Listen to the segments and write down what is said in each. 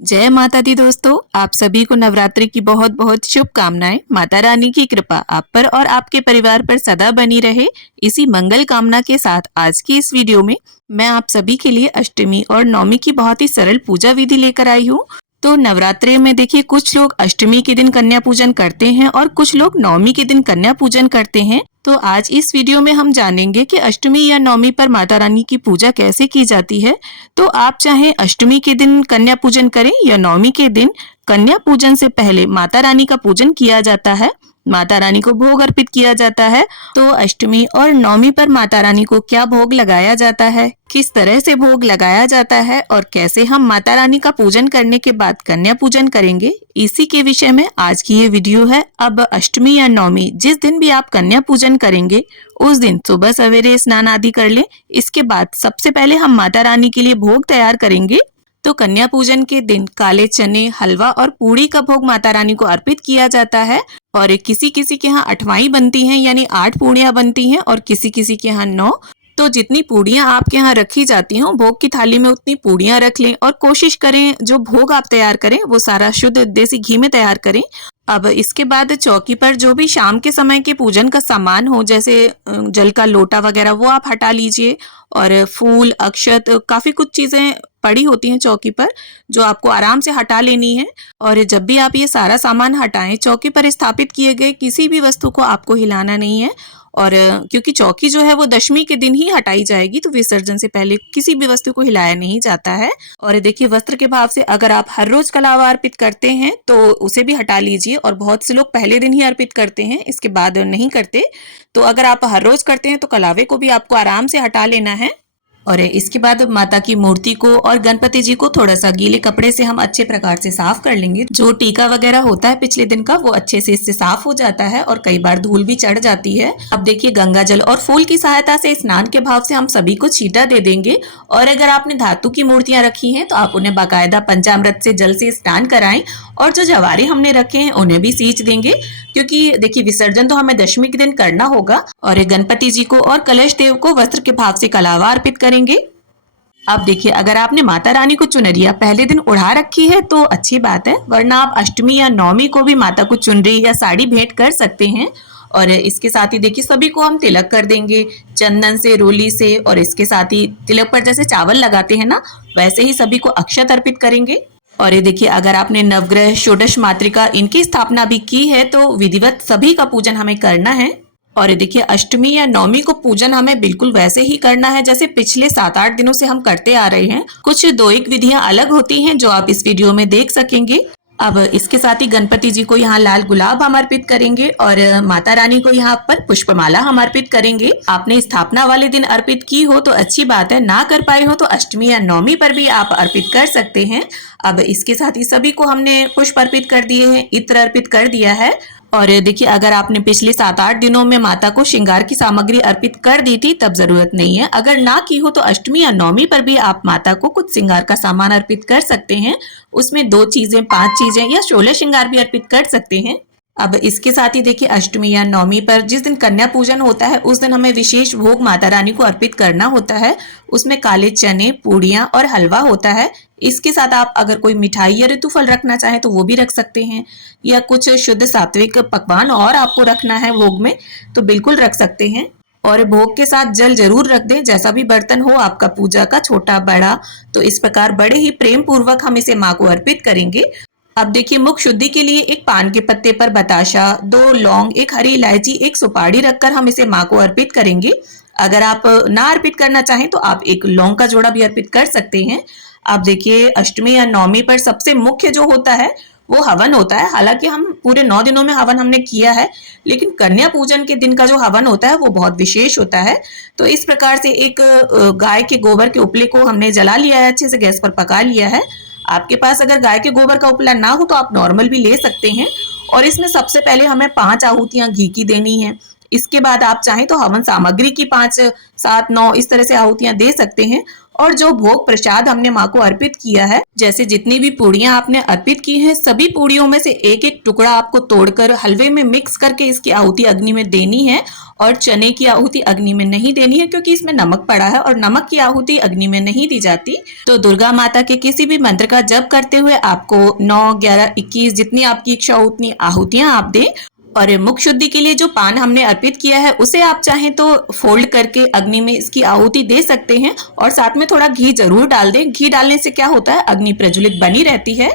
जय माता दी दोस्तों, आप सभी को नवरात्रि की बहुत बहुत शुभकामनाएं। माता रानी की कृपा आप पर और आपके परिवार पर सदा बनी रहे। इसी मंगल कामना के साथ आज की इस वीडियो में मैं आप सभी के लिए अष्टमी और नवमी की बहुत ही सरल पूजा विधि लेकर आई हूँ। तो नवरात्रि में देखिए, कुछ लोग अष्टमी के दिन कन्या पूजन करते हैं और कुछ लोग नवमी के दिन कन्या पूजन करते हैं। तो आज इस वीडियो में हम जानेंगे कि अष्टमी या नवमी पर माता रानी की पूजा कैसे की जाती है। तो आप चाहे अष्टमी के दिन कन्या पूजन करें या नवमी के दिन, कन्या पूजन से पहले माता रानी का पूजन किया जाता है, माता रानी को भोग अर्पित किया जाता है। तो अष्टमी और नवमी पर माता रानी को क्या भोग लगाया जाता है, किस तरह से भोग लगाया जाता है और कैसे हम माता रानी का पूजन करने के बाद कन्या पूजन करेंगे, इसी के विषय में आज की ये वीडियो है। अब अष्टमी या नवमी जिस दिन भी आप कन्या पूजन करेंगे उस दिन सुबह सवेरे स्नान आदि कर लें। इसके बाद सबसे पहले हम माता रानी के लिए भोग तैयार करेंगे। तो कन्या पूजन के दिन काले चने, हलवा और पूड़ी का भोग माता रानी को अर्पित किया जाता है। और किसी किसी के यहाँ 8वाई बनती हैं, यानी 8 पूड़ियाँ बनती हैं और किसी किसी के यहाँ 9। तो जितनी पूड़ियाँ आपके यहाँ रखी जाती हों भोग की थाली में उतनी पूड़ियाँ रख लें और कोशिश करें जो भोग आप तैयार करें वो सारा शुद्ध देसी घी में तैयार करें। अब इसके बाद चौकी पर जो भी शाम के समय के पूजन का सामान हो, जैसे जल का लोटा वगैरह, वो आप हटा लीजिए। और फूल, अक्षत, काफी कुछ चीजें पड़ी होती हैं चौकी पर जो आपको आराम से हटा लेनी है। और जब भी आप ये सारा सामान हटाएं, चौकी पर स्थापित किए गए किसी भी वस्तु को आपको हिलाना नहीं है। और क्योंकि चौकी जो है वो दशमी के दिन ही हटाई जाएगी, तो विसर्जन से पहले किसी भी वस्तु को हिलाया नहीं जाता है। और देखिए, वस्त्र के भाव से अगर आप हर रोज कलावा अर्पित करते हैं तो उसे भी हटा लीजिए। और बहुत से लोग पहले दिन ही अर्पित करते हैं, इसके बाद नहीं करते। तो अगर आप हर रोज करते हैं तो कलावे को भी आपको आराम से हटा लेना है। और इसके बाद माता की मूर्ति को और गणपति जी को थोड़ा सा गीले कपड़े से हम अच्छे प्रकार से साफ कर लेंगे। जो टीका वगैरह होता है पिछले दिन का, वो अच्छे से इससे साफ हो जाता है और कई बार धूल भी चढ़ जाती है। अब देखिए, गंगा जल और फूल की सहायता से स्नान के भाव से हम सभी को छींटा दे देंगे। और अगर आपने धातु की मूर्तियां रखी हैं तो आप उन्हें बाकायदा पंचामृत से जल से स्नान कराएं। और जो जवारे हमने रखे हैं उन्हें भी सींच देंगे, क्योंकि देखिए विसर्जन तो हमें दशमी के दिन करना होगा। और गणपति जी को और कलश देव को वस्त्र के भाव से कलावा अर्पित करेंगे। अब देखिए, अगर आपने माता रानी को चुनरिया पहले दिन उड़ा रखी है तो अच्छी बात है, वरना आप अष्टमी या नवमी को भी माता को चुनरी या साड़ी भेंट कर सकते हैं। और इसके साथ ही देखिए, सभी को हम तिलक कर देंगे चंदन से, रोली से। और इसके साथ ही तिलक पर जैसे चावल लगाते हैं ना, वैसे ही सभी को अक्षत अर्पित करेंगे। और ये देखिए, अगर आपने नवग्रह, षोडश मातृका इनकी स्थापना भी की है तो विधिवत सभी का पूजन हमें करना है। और ये देखिए, अष्टमी या नवमी को पूजन हमें बिल्कुल वैसे ही करना है जैसे पिछले 7-8 दिनों से हम करते आ रहे हैं। कुछ 2-1 विधियां अलग होती हैं जो आप इस वीडियो में देख सकेंगे। अब इसके साथ ही गणपति जी को यहाँ लाल गुलाब हम अर्पित करेंगे और माता रानी को यहाँ पर पुष्पमाला हम अर्पित करेंगे। आपने स्थापना वाले दिन अर्पित की हो तो अच्छी बात है, ना कर पाए हो तो अष्टमी या नवमी पर भी आप अर्पित कर सकते हैं। अब इसके साथ ही सभी को हमने पुष्प अर्पित कर दिए हैं, इत्र अर्पित कर दिया है। और देखिए, अगर आपने पिछले 7-8 दिनों में माता को श्रृंगार की सामग्री अर्पित कर दी थी तब जरूरत नहीं है। अगर ना की हो तो अष्टमी या नवमी पर भी आप माता को कुछ श्रृंगार का सामान अर्पित कर सकते हैं। उसमें 2 चीजें, 5 चीजें या 16 श्रृंगार भी अर्पित कर सकते हैं। अब इसके साथ ही देखिए, अष्टमी या नवमी पर जिस दिन कन्या पूजन होता है उस दिन हमें विशेष भोग माता रानी को अर्पित करना होता है। उसमें काले चने, पूड़ियां और हलवा होता है। इसके साथ आप अगर कोई मिठाई या ऋतुफल रखना चाहें तो वो भी रख सकते हैं, या कुछ शुद्ध सात्विक पकवान और आपको रखना है भोग में तो बिल्कुल रख सकते हैं। और भोग के साथ जल जरूर रख दें, जैसा भी बर्तन हो आपका पूजा का, छोटा बड़ा। तो इस प्रकार बड़े ही प्रेम पूर्वक हम इसे माँ को अर्पित करेंगे। अब देखिए, मुख शुद्धि के लिए एक पान के पत्ते पर बताशा, 2 लौंग, 1 हरी इलायची, 1 सुपारी रखकर हम इसे माँ को अर्पित करेंगे। अगर आप ना अर्पित करना चाहें तो आप 1 लौंग का जोड़ा भी अर्पित कर सकते हैं। आप देखिए, अष्टमी या नवमी पर सबसे मुख्य जो होता है वो हवन होता है। हालांकि हम पूरे 9 दिनों में हवन हमने किया है, लेकिन कन्या पूजन के दिन का जो हवन होता है वो बहुत विशेष होता है। तो इस प्रकार से एक गाय के गोबर के उपले को हमने जला लिया है, अच्छे से गैस पर पका लिया है। आपके पास अगर गाय के गोबर का उपला ना हो तो आप नॉर्मल भी ले सकते हैं। और इसमें सबसे पहले हमें 5 आहुतियां घी की देनी है। इसके बाद आप चाहें तो हवन सामग्री की 5, 7, 9 इस तरह से आहुतियां दे सकते हैं। और जो भोग प्रसाद हमने माँ को अर्पित किया है, जैसे जितनी भी पूड़ियाँ आपने अर्पित की हैं, सभी पूड़ियों में से एक एक टुकड़ा आपको तोड़कर हलवे में मिक्स करके इसकी आहुति अग्नि में देनी है। और चने की आहुति अग्नि में नहीं देनी है क्योंकि इसमें नमक पड़ा है और नमक की आहुति अग्नि में नहीं दी जाती। तो दुर्गा माता के किसी भी मंत्र का जप करते हुए आपको 9, 11, 21 जितनी आपकी इच्छा हो उतनी आहुतियां आप दें। और मुख शुद्धि के लिए जो पान हमने अर्पित किया है उसे आप चाहें तो फोल्ड करके अग्नि में इसकी आहुति दे सकते हैं और साथ में थोड़ा घी जरूर डाल दें। घी डालने से क्या होता है, अग्नि प्रज्वलित बनी रहती है।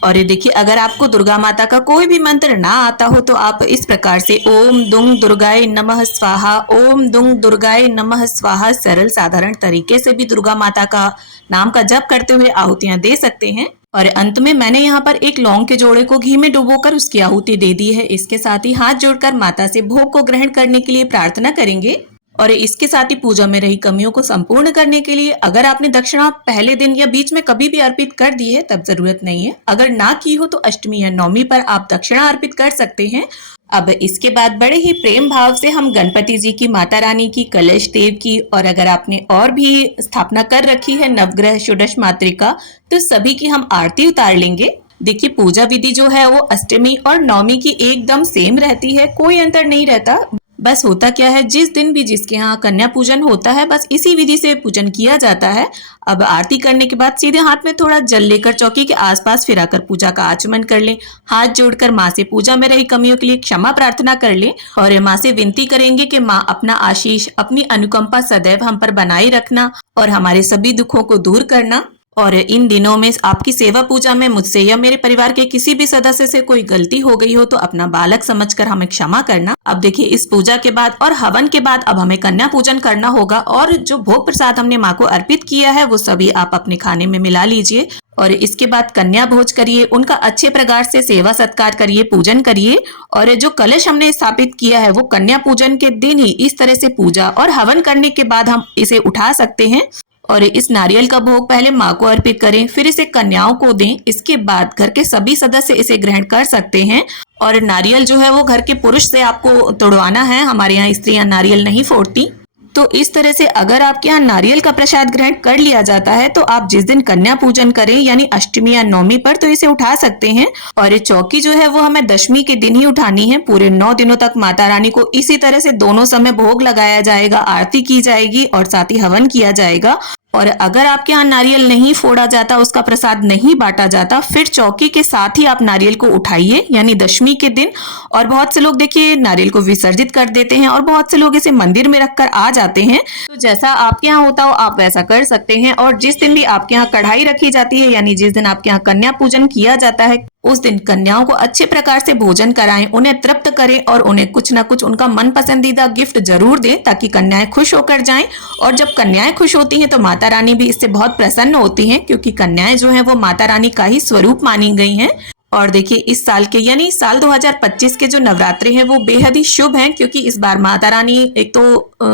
और ये देखिए, अगर आपको दुर्गा माता का कोई भी मंत्र ना आता हो तो आप इस प्रकार से ओम दुंग दुर्गाय नमः स्वाहा, ओम दुंग दुर्गाय नमः स्वाहा सरल साधारण तरीके से भी दुर्गा माता का नाम का जप करते हुए आहुतियां दे सकते हैं। और अंत में मैंने यहाँ पर एक लौंग के जोड़े को घी में डुबोकर उसकी आहुति दे दी है। इसके साथ ही हाथ जोड़कर माता से भोग को ग्रहण करने के लिए प्रार्थना करेंगे। और इसके साथ ही पूजा में रही कमियों को संपूर्ण करने के लिए अगर आपने दक्षिणा पहले दिन या बीच में कभी भी अर्पित कर दी है तब जरूरत नहीं है। अगर ना की हो तो अष्टमी या नवमी पर आप दक्षिणा अर्पित कर सकते हैं। अब इसके बाद बड़े ही प्रेम भाव से हम गणपति जी की, माता रानी की, कलश देव की और अगर आपने और भी स्थापना कर रखी है नवग्रह षोडश मातृका तो सभी की हम आरती उतार लेंगे। देखिए, पूजा विधि जो है वो अष्टमी और नवमी की एकदम सेम रहती है, कोई अंतर नहीं रहता। बस होता क्या है, जिस दिन भी जिसके यहाँ कन्या पूजन होता है बस इसी विधि से पूजन किया जाता है। अब आरती करने के बाद सीधे हाथ में थोड़ा जल लेकर चौकी के आसपास फिराकर पूजा का आचमन कर लें। हाथ जोड़कर माँ से पूजा में रही कमियों के लिए क्षमा प्रार्थना कर लें और माँ से विनती करेंगे कि माँ अपना आशीष, अपनी अनुकंपा सदैव हम पर बनाए रखना और हमारे सभी दुखों को दूर करना। और इन दिनों में आपकी सेवा पूजा में मुझसे या मेरे परिवार के किसी भी सदस्य से कोई गलती हो गई हो तो अपना बालक समझकर हमें क्षमा करना। अब देखिए, इस पूजा के बाद और हवन के बाद अब हमें कन्या पूजन करना होगा और जो भोग प्रसाद हमने माँ को अर्पित किया है वो सभी आप अपने खाने में मिला लीजिए और इसके बाद कन्या भोज करिए, उनका अच्छे प्रकार से सेवा सत्कार करिए, पूजन करिए। और जो कलश हमने स्थापित किया है वो कन्या पूजन के दिन ही इस तरह से पूजा और हवन करने के बाद हम इसे उठा सकते हैं। और इस नारियल का भोग पहले माँ को अर्पित करें, फिर इसे कन्याओं को दें। इसके बाद घर के सभी सदस्य इसे ग्रहण कर सकते हैं। और नारियल जो है वो घर के पुरुष से आपको तोड़वाना है, हमारे यहाँ स्त्रियां नारियल नहीं फोड़ती। तो इस तरह से अगर आपके यहाँ नारियल का प्रसाद ग्रहण कर लिया जाता है तो आप जिस दिन कन्या पूजन करें यानी अष्टमी या नवमी पर तो इसे उठा सकते हैं। और ये चौकी जो है वो हमें दशमी के दिन ही उठानी है। पूरे 9 दिनों तक माता रानी को इसी तरह से दोनों समय भोग लगाया जाएगा, आरती की जाएगी और साथ ही हवन किया जाएगा। और अगर आपके यहाँ नारियल नहीं फोड़ा जाता, उसका प्रसाद नहीं बांटा जाता, फिर चौकी के साथ ही आप नारियल को उठाइए यानी दशमी के दिन। और बहुत से लोग देखिए नारियल को विसर्जित कर देते हैं और बहुत से लोग इसे मंदिर में रखकर आ जाते हैं। तो जैसा आपके यहाँ होता हो आप वैसा कर सकते हैं। और जिस दिन भी आपके यहाँ कढ़ाई रखी जाती है यानी जिस दिन आपके यहाँ कन्या पूजन किया जाता है उस दिन कन्याओं को अच्छे प्रकार से भोजन कराएं, उन्हें तृप्त करें और उन्हें कुछ ना कुछ उनका मन पसंदीदा गिफ्ट जरूर दें ताकि कन्याएं खुश होकर जाएं। और जब कन्याएं खुश होती हैं तो माता रानी भी इससे बहुत प्रसन्न होती हैं क्योंकि कन्याएं जो हैं वो माता रानी का ही स्वरूप मानी गई हैं। और देखिए, इस साल के यानी साल 2025 के जो नवरात्रे हैं वो बेहद ही शुभ हैं क्योंकि इस बार माता रानी एक तो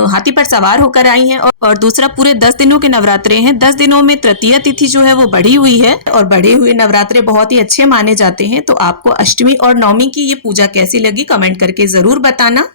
हाथी पर सवार होकर आई हैं और दूसरा पूरे 10 दिनों के नवरात्रे हैं। 10 दिनों में तृतीय तिथि जो है वो बढ़ी हुई है और बढ़े हुए नवरात्रे बहुत ही अच्छे माने जाते हैं। तो आपको अष्टमी और नवमी की ये पूजा कैसी लगी कमेंट करके जरूर बताना।